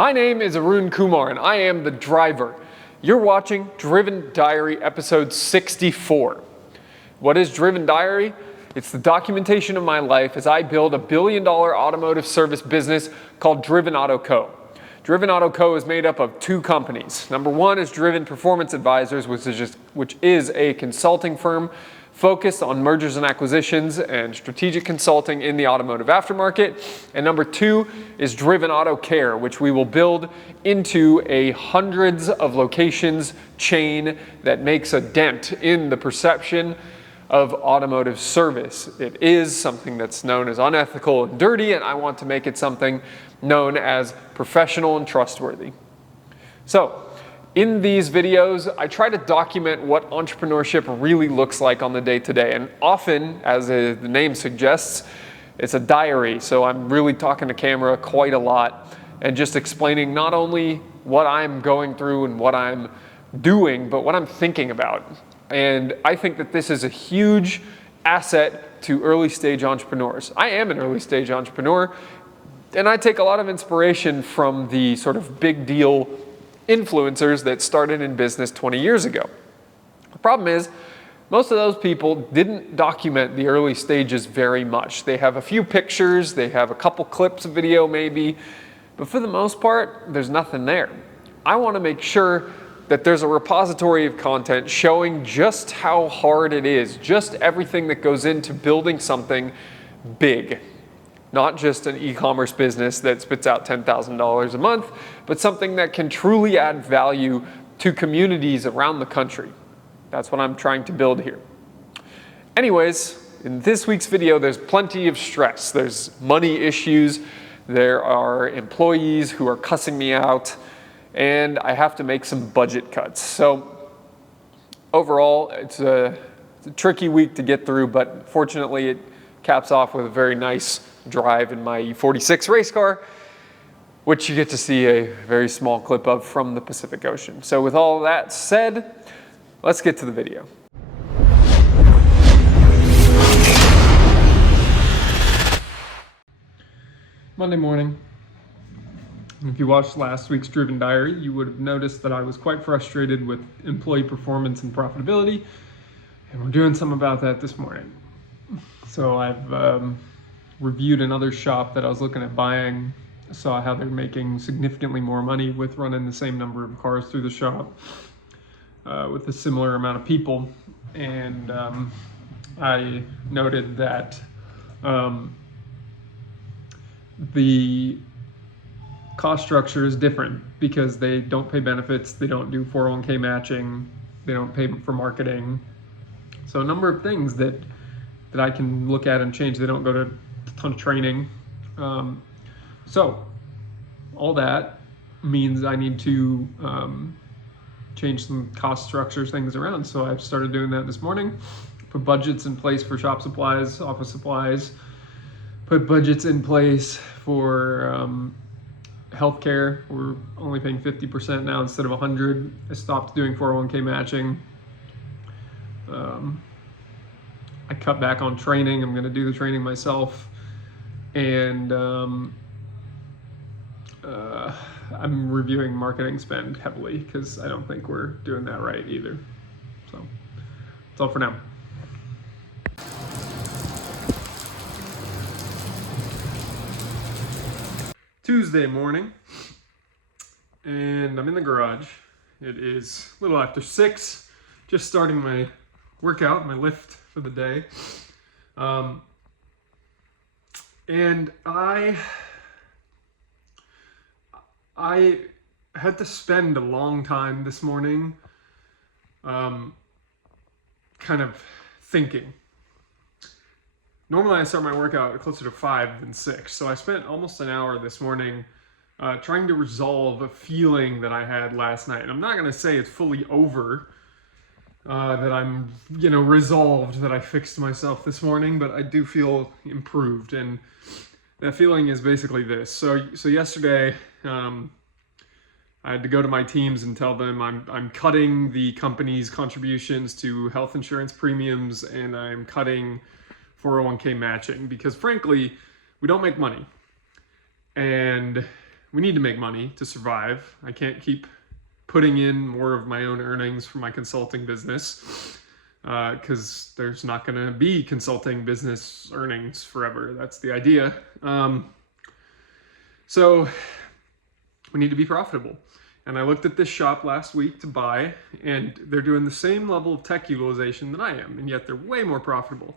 My name is Arun Kumar and I am the driver. You're watching Driven Diary episode 64. What is Driven Diary? It's the documentation of my life as I build a billion-dollar automotive service business called Driven Auto Co. Driven Auto Co. is made up of two companies. Number one is Driven Performance Advisors, which is a consulting firm focused on mergers and acquisitions and strategic consulting in the automotive aftermarket. And number two is Driven Auto Care, which we will build into a hundreds of locations chain that makes a dent in the perception of automotive service. It is something that's known as unethical and dirty, and I want to make it something known as professional and trustworthy. So, in these videos, I try to document what entrepreneurship really looks like on the day-to-day, and often, as the name suggests, it's a diary, so I'm really talking to camera quite a lot and just explaining not only what I'm going through and what I'm doing, but what I'm thinking about. And I think that this is a huge asset to early-stage entrepreneurs. I am an early-stage entrepreneur, and I take a lot of inspiration from the sort of big deal influencers that started in business 20 years ago. The problem is, most of those people didn't document the early stages very much. They have a few pictures, they have a couple clips of video maybe, but for the most part, there's nothing there. I want to make sure that there's a repository of content showing just how hard it is, just everything that goes into building something big. Not just an e-commerce business that spits out $10,000 a month, but something that can truly add value to communities around the country. That's what I'm trying to build here. Anyways, in this week's video, there's plenty of stress. There's money issues, there are employees who are cussing me out, and I have to make some budget cuts. So overall, it's a tricky week to get through, but fortunately it caps off with a very nice drive in my E46 race car, which you get to see a very small clip of from the Pacific Ocean. So with all that said, let's get to the video. Monday morning. If you watched last week's Driven Diary, you would have noticed that I was quite frustrated with employee performance and profitability, and we're doing something about that this morning. So I've reviewed another shop that I was looking at buying, saw how they're making significantly more money with running the same number of cars through the shop with a similar amount of people. And I noted that the cost structure is different because they don't pay benefits, they don't do 401k matching, they don't pay for marketing. So a number of things that I can look at and change. They don't go to a ton of training. So all that means I need to change some cost structures, things around. So I've started doing that this morning. Put budgets in place for shop supplies, office supplies. Put budgets in place for healthcare. We're only paying 50% now instead of 100. I stopped doing 401k matching. I cut back on training. I'm going to do the training myself. And I'm reviewing marketing spend heavily because I don't think we're doing that right either. So that's all for now. Tuesday morning, and I'm in the garage. It is a little after 6, just starting my workout, my lift for the day. And I had to spend a long time this morning kind of thinking. Normally I start my workout closer to 5 than 6, so I spent almost an hour this morning trying to resolve a feeling that I had last night. And I'm not going to say it's fully over, that I'm, resolved that I fixed myself this morning, but I do feel improved. And that feeling is basically this. So yesterday, I had to go to my teams and tell them I'm cutting the company's contributions to health insurance premiums, and I'm cutting 401k matching because frankly, we don't make money. And we need to make money to survive. I can't keep putting in more of my own earnings for my consulting business because there's not going to be consulting business earnings forever. That's the idea. So we need to be profitable. And I looked at this shop last week to buy, and they're doing the same level of tech utilization that I am, and yet they're way more profitable.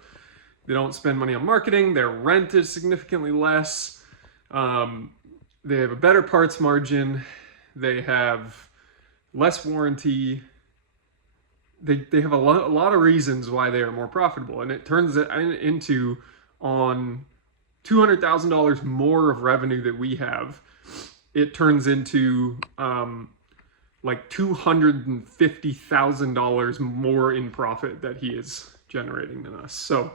They don't spend money on marketing. Their rent is significantly less. They have a better parts margin. They have less warranty. They have a lot of reasons why they are more profitable. And it turns into on $200,000 more of revenue that we have. It turns into like $250,000 more in profit that he is generating than us. So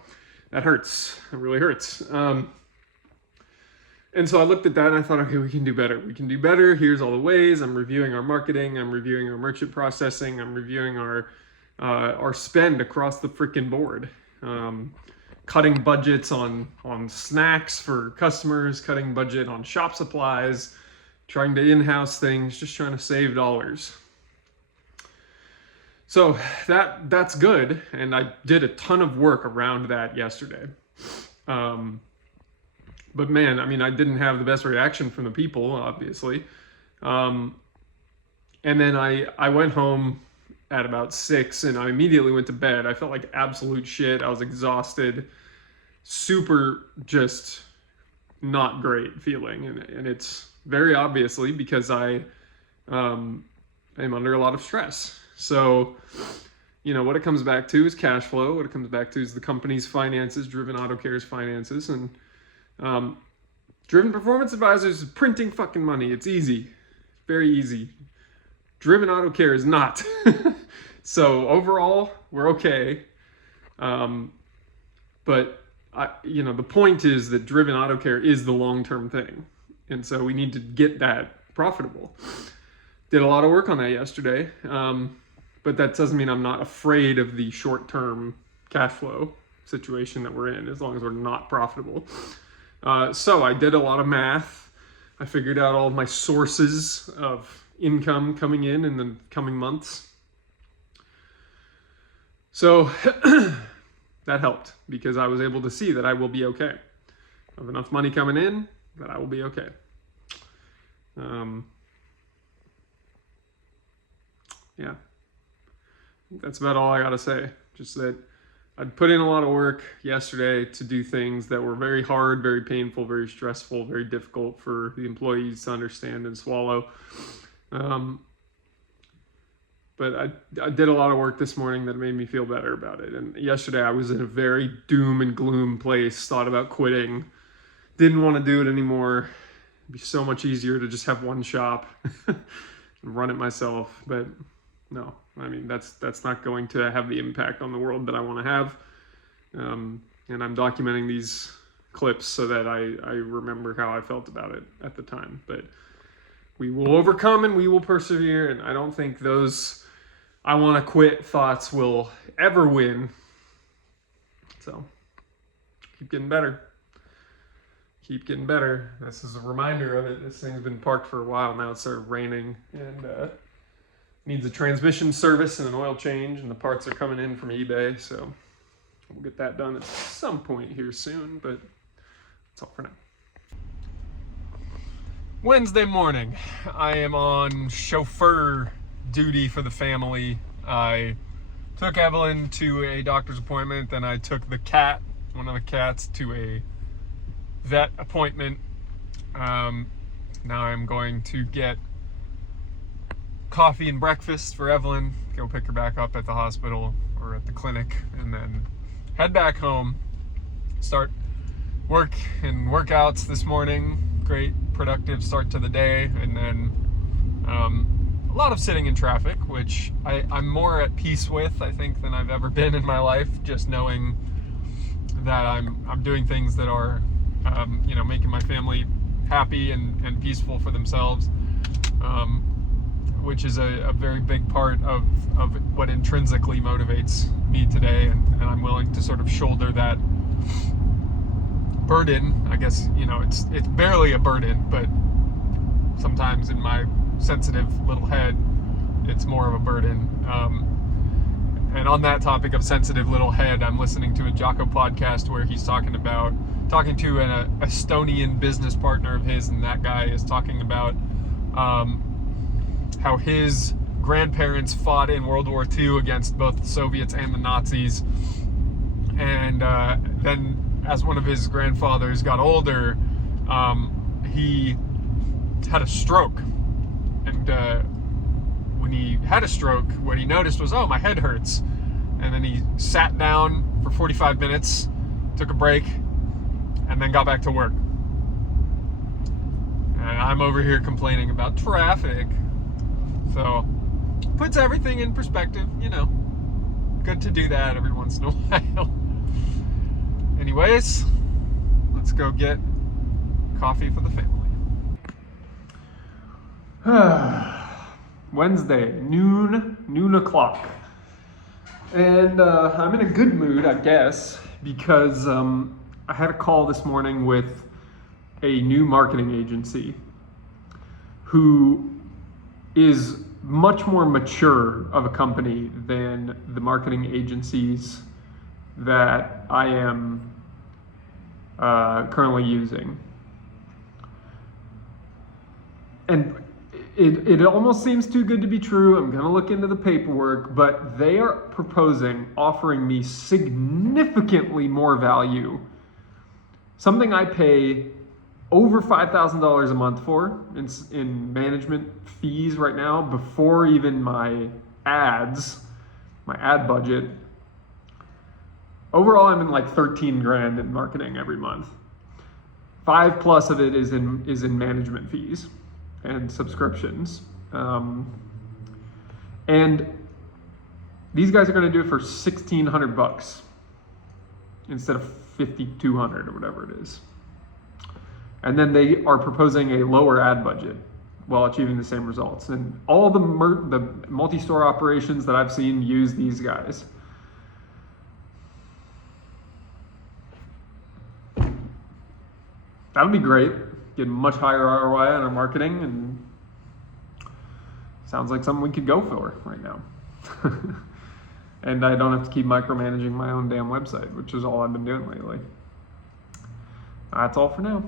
that hurts. It really hurts. And so I looked at that and I thought, okay, we can do better. We can do better. Here's all the ways. I'm reviewing our marketing. I'm reviewing our merchant processing. I'm reviewing our spend across the freaking board. Cutting budgets on snacks for customers, cutting budget on shop supplies, trying to in-house things, just trying to save dollars. So that's good, and I did a ton of work around that yesterday. But man, I mean, I didn't have the best reaction from the people, obviously. And then I went home at about 6 and I immediately went to bed. I felt like absolute shit. I was exhausted, super just not great feeling. And it's very obviously because I am under a lot of stress. So, you know, what it comes back to is cash flow. What it comes back to is the company's finances, Driven Auto Care's finances. And Driven Performance Advisors is printing fucking money. It's easy. Very easy. Driven Auto Care is not. So overall, we're okay. But the point is that Driven Auto Care is the long-term thing. And so we need to get that profitable. Did a lot of work on that yesterday. But that doesn't mean I'm not afraid of the short-term cash flow situation that we're in, as long as we're not profitable. So I did a lot of math. I figured out all of my sources of income coming in the coming months. So that helped because I was able to see that I will be okay. I have enough money coming in that I will be okay. Yeah, that's about all I got to say. Just that I'd put in a lot of work yesterday to do things that were very hard, very painful, very stressful, very difficult for the employees to understand and swallow. But I did a lot of work this morning that made me feel better about it. And yesterday I was in a very doom and gloom place, thought about quitting, didn't want to do it anymore. It'd be so much easier to just have one shop and run it myself. But no, I mean, that's not going to have the impact on the world that I want to have. And I'm documenting these clips so that I remember how I felt about it at the time. But we will overcome and we will persevere. And I don't think those I want to quit thoughts will ever win. So keep getting better. Keep getting better. This is a reminder of it. This thing's been parked for a while now. It started raining and needs a transmission service and an oil change, and the parts are coming in from eBay, so we'll get that done at some point here soon, but that's all for now. Wednesday morning, I am on chauffeur duty for the family. I took Evelyn to a doctor's appointment, then I took one of the cats, to a vet appointment. Now I'm going to get coffee and breakfast for Evelyn, go pick her back up at the hospital or at the clinic, and then head back home, start work and workouts this morning. Great productive start to the day, and then a lot of sitting in traffic, which I'm more at peace with, I think, than I've ever been in my life, just knowing that I'm doing things that are making my family happy and peaceful for themselves, which is a very big part of what intrinsically motivates me today, and I'm willing to sort of shoulder that burden. I guess, it's barely a burden, but sometimes in my sensitive little head, it's more of a burden. And on that topic of sensitive little head, I'm listening to a Jocko podcast where he's talking to an Estonian business partner of his, and that guy is talking about how his grandparents fought in World War II against both the Soviets and the Nazis. And then as one of his grandfathers got older, he had a stroke. And when he had a stroke, what he noticed was, oh, my head hurts. And then he sat down for 45 minutes, took a break, and then got back to work. And I'm over here complaining about traffic. So, puts everything in perspective, you know. Good to do that every once in a while. Anyways, let's go get coffee for the family. Wednesday, noon o'clock. And I'm in a good mood, I guess, because I had a call this morning with a new marketing agency who is much more mature of a company than the marketing agencies that I am currently using. And it almost seems too good to be true. I'm going to look into the paperwork, but they are offering me significantly more value. Something I pay over $5,000 a month for in management fees right now, before even my ad budget. Overall, I'm in like 13 grand in marketing every month. 5+ of it is in management fees and subscriptions. And these guys are going to do it for $1,600 instead of $5,200 or whatever it is. And then they are proposing a lower ad budget while achieving the same results. And all the multi-store operations that I've seen use these guys. That would be great. Get much higher ROI on our marketing, and sounds like something we could go for right now. And I don't have to keep micromanaging my own damn website, which is all I've been doing lately. That's all for now.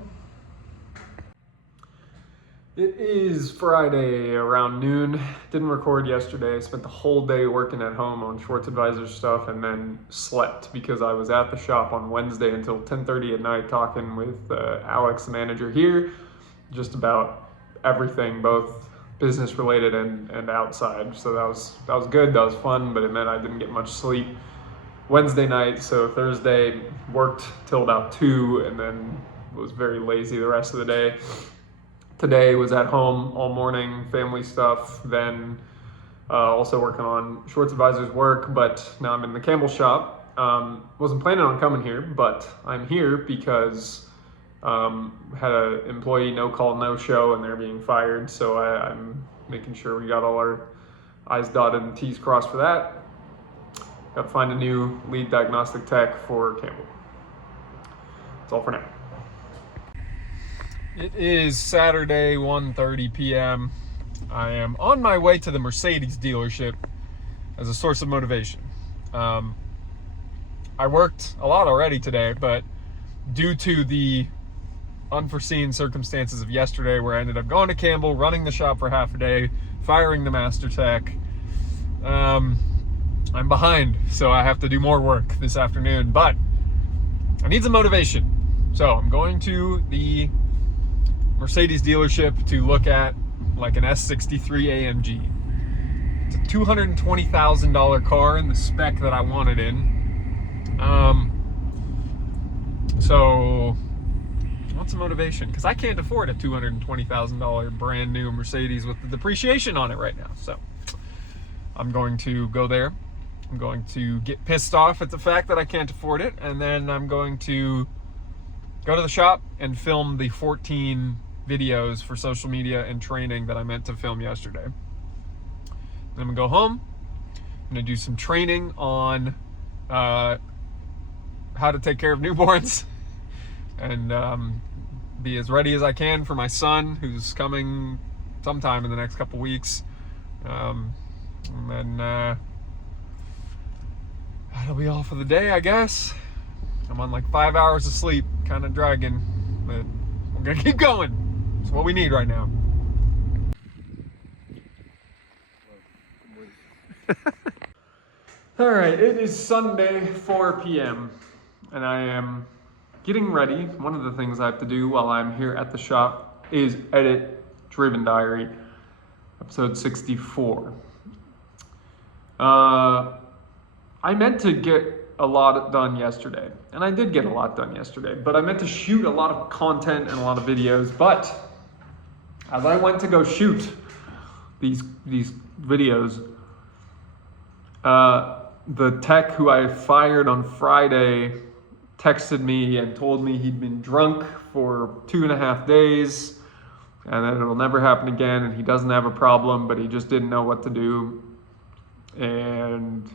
It is Friday around noon. Didn't record yesterday. I spent the whole day working at home on Schwartz Advisor stuff, and then slept because I was at the shop on Wednesday until 10:30 at night talking with Alex, the manager here, just about everything, both business related and outside. So that was good. That was fun, but it meant I didn't get much sleep Wednesday night. So Thursday worked till about 2, and then was very lazy the rest of the day. Today was at home all morning, family stuff, then also working on Schwartz Advisor's work, but now I'm in the Campbell shop. Wasn't planning on coming here, but I'm here because had an employee no call, no show, and they're being fired, so I'm making sure we got all our I's dotted and T's crossed for that. Got to find a new lead diagnostic tech for Campbell. That's all for now. It is Saturday, 1:30 p.m. I am on my way to the Mercedes dealership as a source of motivation. I worked a lot already today, but due to the unforeseen circumstances of yesterday, where I ended up going to Campbell, running the shop for half a day, firing the master tech, I'm behind, so I have to do more work this afternoon, but I need some motivation. So I'm going to the Mercedes dealership to look at like an S63 AMG. It's a $220,000 car in the spec that I want it in. So I want some motivation because I can't afford a $220,000 brand new Mercedes with the depreciation on it right now. So I'm going to go there. I'm going to get pissed off at the fact that I can't afford it, and then I'm going to go to the shop and film the 14 videos for social media and training that I meant to film yesterday. Then I'm gonna go home. I'm gonna do some training on how to take care of newborns and be as ready as I can for my son, who's coming sometime in the next couple weeks. And then that'll be all for the day, I guess. I'm on like 5 hours of sleep, kind of dragging, but we're gonna keep going. It's what we need right now. All right, it is Sunday, 4 p.m. and I am getting ready. One of the things I have to do while I'm here at the shop is edit Driven Diary, episode 64. I meant to get a lot done yesterday, and I did get a lot done yesterday, but I meant to shoot a lot of content and a lot of videos, but as I went to go shoot these videos, the tech who I fired on Friday texted me and told me he'd been drunk for 2.5 days and that it'll never happen again, and he doesn't have a problem, but he just didn't know what to do. And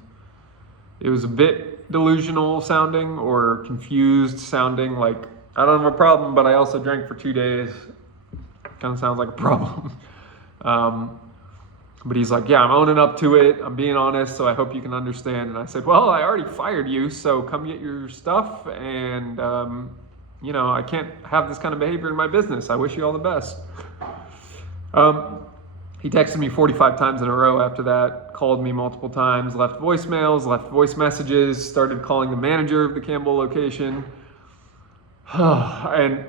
it was a bit delusional sounding or confused sounding, like, I don't have a problem, but I also drank for 2 days. Kind of sounds like a problem. But he's like, yeah, I'm owning up to it. I'm being honest, so I hope you can understand. And I said, well, I already fired you, so come get your stuff. And, I can't have this kind of behavior in my business. I wish you all the best. He texted me 45 times in a row after that, called me multiple times, left voicemails, left voice messages, started calling the manager of the Campbell location, and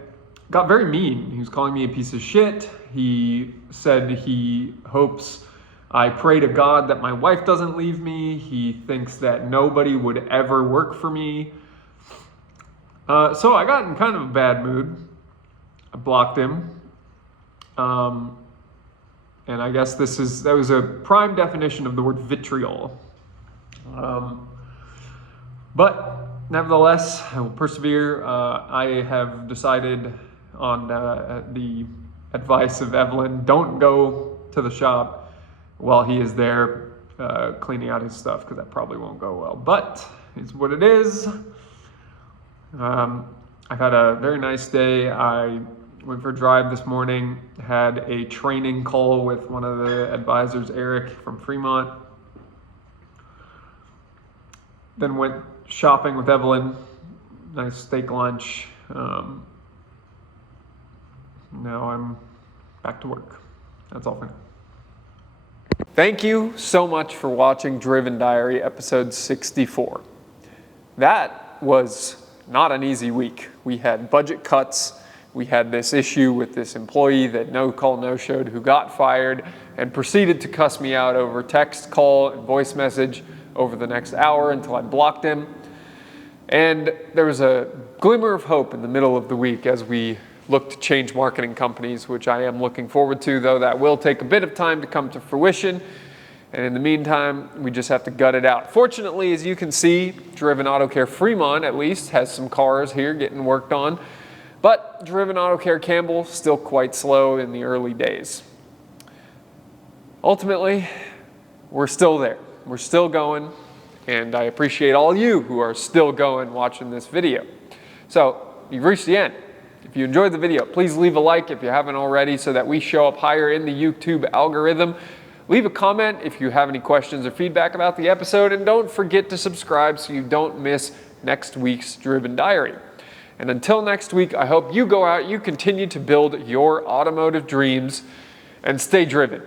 got very mean. He was calling me a piece of shit. He said he hopes I pray to God that my wife doesn't leave me. He thinks that nobody would ever work for me. So I got in kind of a bad mood. I blocked him. And I guess that was a prime definition of the word vitriol. But nevertheless, I will persevere. I have decided on the advice of Evelyn, don't go to the shop while he is there cleaning out his stuff, because that probably won't go well. But it's what it is. I've had a very nice day. I went for a drive this morning, had a training call with one of the advisors, Eric from Fremont. Then went shopping with Evelyn, nice steak lunch. Now I'm back to work. That's all for now. Thank you so much for watching Driven Diary episode 64. That was not an easy week. We had budget cuts. We had this issue with this employee that no call, no showed, who got fired and proceeded to cuss me out over text, call, and voice message over the next hour until I blocked him. And there was a glimmer of hope in the middle of the week as we looked to change marketing companies, which I am looking forward to, though that will take a bit of time to come to fruition. And in the meantime, we just have to gut it out. Fortunately, as you can see, Driven Auto Care Fremont at least has some cars here getting worked on. But Driven Auto Care Campbell, still quite slow in the early days. Ultimately, we're still there. We're still going, and I appreciate all you who are still going watching this video. So, you've reached the end. If you enjoyed the video, please leave a like if you haven't already so that we show up higher in the YouTube algorithm. Leave a comment if you have any questions or feedback about the episode, and don't forget to subscribe so you don't miss next week's Driven Diary. And until next week, I hope you go out, you continue to build your automotive dreams, and stay driven.